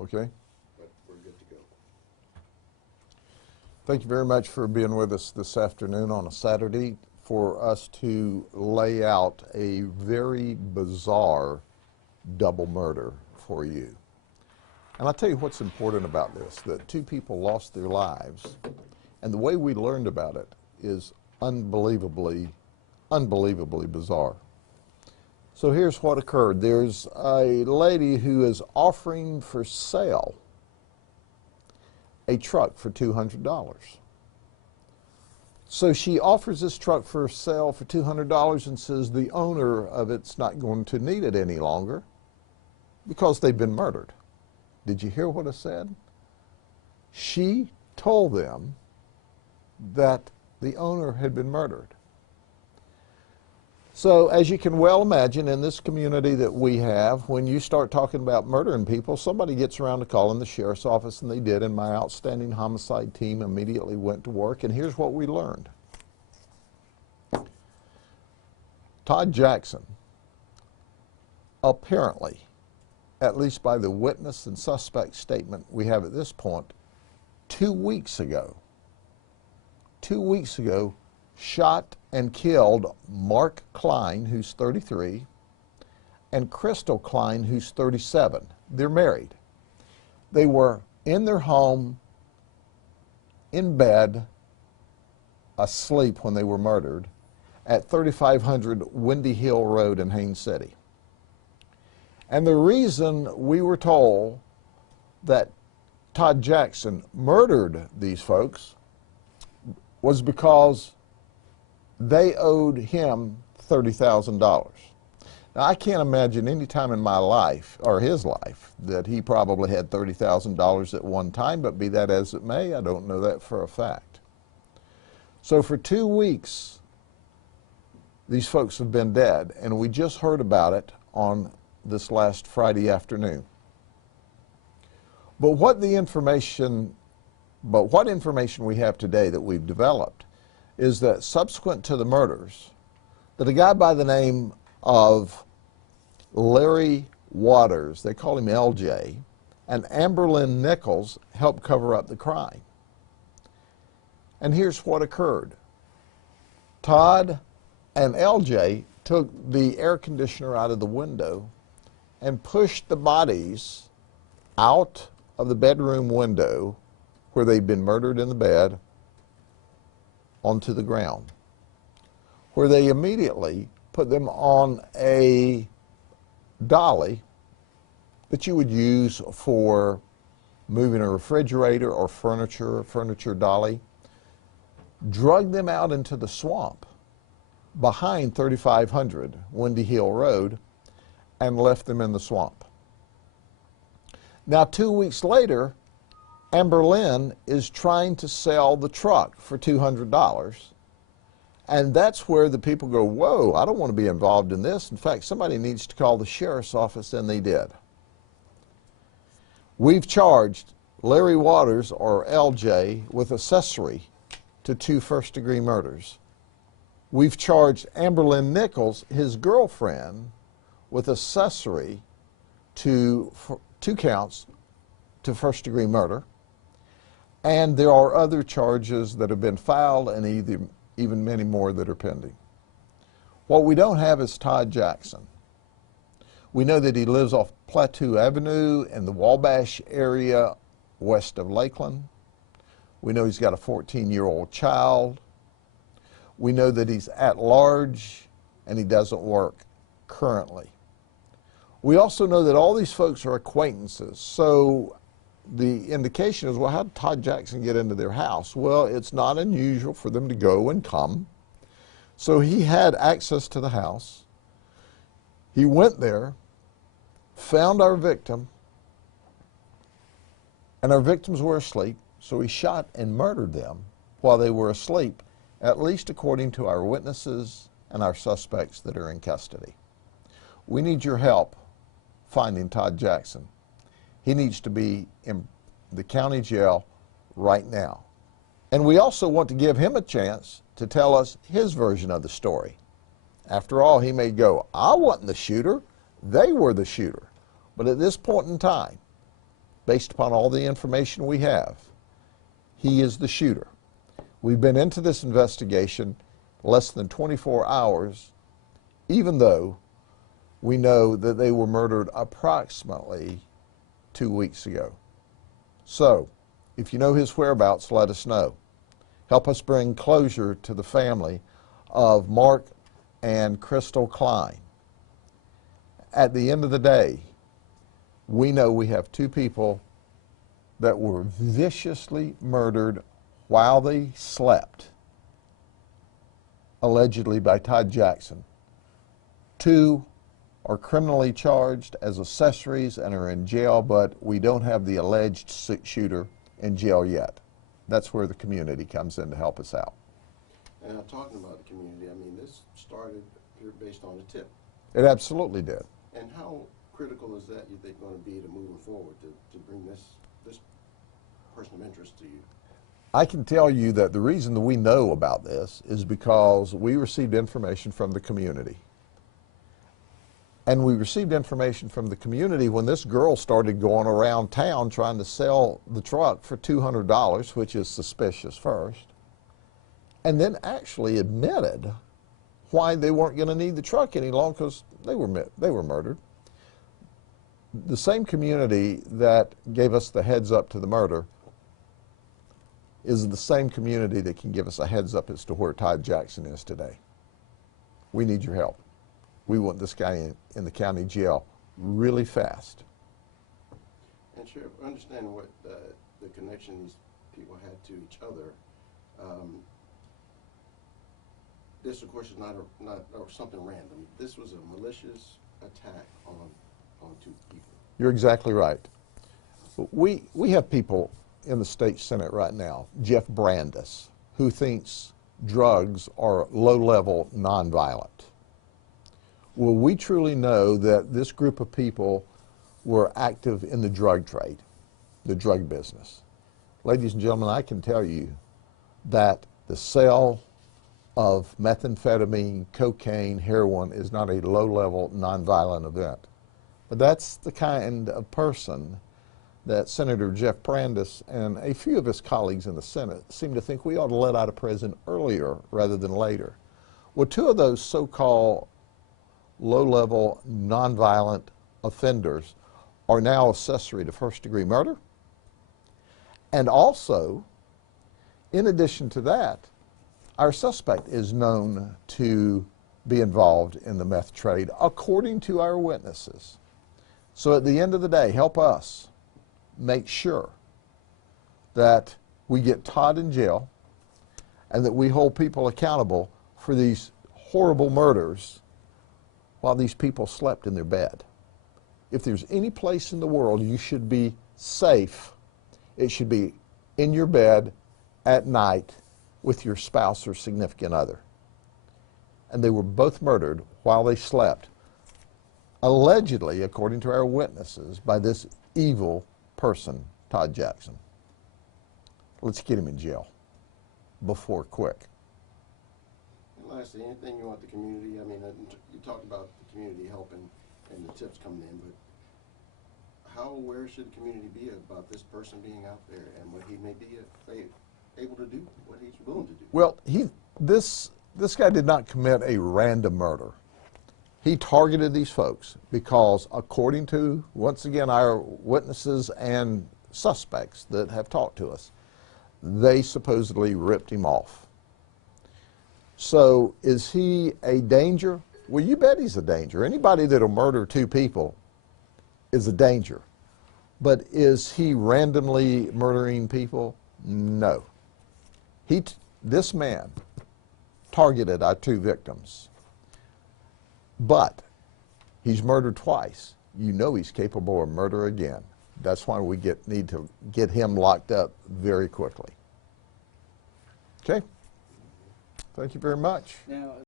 Okay. but we're good to go. Thank you very much for being with us this afternoon on a Saturday for us to lay out a very bizarre double murder for you. And I'll tell you what's important about this, that two people lost their lives, and the way we learned about it is unbelievably bizarre. So here's what occurred. There's a lady who is offering for sale a truck for $200. So she offers this truck for sale for $200 and says the owner of it's not going to need it any longer because they've been murdered. Did you hear what I said? She told them that the owner had been murdered. So as you can well imagine, in this community that we have, when you start talking about murdering people, somebody gets around to calling the sheriff's office, and they did, and my outstanding homicide team immediately went to work, and here's what we learned. Todd Jackson, apparently, at least by the witness and suspect statement we have at this point, 2 weeks ago, shot and killed Mark Klein, who's 33, and Crystal Klein, who's 37. They're married. They were in their home, in bed, asleep when they were murdered at 3500 Windy Hill Road in Haines City. And the reason we were told that Todd Jackson murdered these folks was because they owed him $30,000. Now, I can't imagine any time in my life, or his life, that he probably had $30,000 at one time, but be that as it may, I don't know that for a fact. So for 2 weeks, these folks have been dead, and we just heard about it on this last Friday afternoon. But what information we have today that we've developed is that subsequent to the murders, that a guy by the name of Larry Waters, they call him LJ, and Amberlynn Nichols helped cover up the crime. And here's what occurred. Todd and LJ took the air conditioner out of the window and pushed the bodies out of the bedroom window where they'd been murdered in the bed onto the ground, where they immediately put them on a dolly that you would use for moving a refrigerator or furniture dolly, drug them out into the swamp behind 3500 Windy Hill Road and left them in the swamp. Now, 2 weeks later, Amberlynn is trying to sell the truck for $200, and that's where the people go, whoa, I don't want to be involved in this. In fact, somebody needs to call the sheriff's office, and they did. We've charged Larry Waters, or LJ, with accessory to 2 first-degree murders. We've charged Amberlynn Nichols, his girlfriend, with accessory to 2 counts to first-degree murder. And there are other charges that have been filed and even many more that are pending. What we don't have is Todd Jackson. We know that he lives off Plateau Avenue in the Wabash area west of Lakeland. We know he's got a 14-year-old child. We know that he's at large and he doesn't work currently. We also know that all these folks are acquaintances. So the indication is, well, how did Todd Jackson get into their house? Well, it's not unusual for them to go and come. So he had access to the house. He went there, found our victim, and our victims were asleep. So he shot and murdered them while they were asleep, at least according to our witnesses and our suspects that are in custody. We need your help finding Todd Jackson. He needs to be in the county jail right now. And we also want to give him a chance to tell us his version of the story. After all, he may go, I wasn't the shooter, they were the shooter. But at this point in time, based upon all the information we have, he is the shooter. We've been into this investigation less than 24 hours, even though we know that they were murdered approximately 2 weeks ago. So, if you know his whereabouts, let us know. Help us bring closure to the family of Mark and Crystal Klein. At the end of the day, we know we have two people that were viciously murdered while they slept, allegedly by Todd Jackson. Two are criminally charged as accessories and are in jail, but we don't have the alleged shooter in jail yet. That's where the community comes in to help us out. And now, talking about the community, I mean, this started here based on a tip. It absolutely did. And how critical is that, you think, going to be to moving forward to bring this person of interest to you? I can tell you that the reason that we know about this is because we received information from the community. And we received information from the community when this girl started going around town trying to sell the truck for $200, which is suspicious first, and then actually admitted why they weren't going to need the truck any longer because they were murdered. The same community that gave us the heads up to the murder is the same community that can give us a heads up as to where Todd Jackson is today. We need your help. We want this guy in the county jail really fast. And Sheriff, understanding what the connection these people had to each other, this, of course, is not something random. This was a malicious attack on two people. You're exactly right. We have people in the state Senate right now, Jeff Brandis, who thinks drugs are low-level nonviolent. Well, we truly know that this group of people were active in the drug trade, the drug business. Ladies and gentlemen, I can tell you that the sale of methamphetamine, cocaine, heroin is not a low-level nonviolent event. But that's the kind of person that Senator Jeff Brandis and a few of his colleagues in the Senate seem to think we ought to let out of prison earlier rather than later. Well, two of those so-called low-level nonviolent offenders are now accessory to first-degree murder. And also, in addition to that, our suspect is known to be involved in the meth trade, according to our witnesses. So at the end of the day, help us make sure that we get Todd in jail and that we hold people accountable for these horrible murders while these people slept in their bed. If there's any place in the world you should be safe, it should be in your bed at night with your spouse or significant other. And they were both murdered while they slept, allegedly, according to our witnesses, by this evil person, Todd Jackson. Let's get him in jail before quick. And lastly, anything you want the community, I mean, you talked about the community helping and the tips coming in, but how aware should the community be about this person being out there and what he may be able to do, what he's willing to do? Well, this guy did not commit a random murder. He targeted these folks because, according to, once again, our witnesses and suspects that have talked to us, they supposedly ripped him off. So is he a danger? Well, you bet he's a danger. Anybody that'll murder two people is a danger. But is he randomly murdering people? No. This man targeted our two victims. But he's murdered twice. You know he's capable of murder again. That's why we need to get him locked up very quickly. Okay? Thank you very much. Now,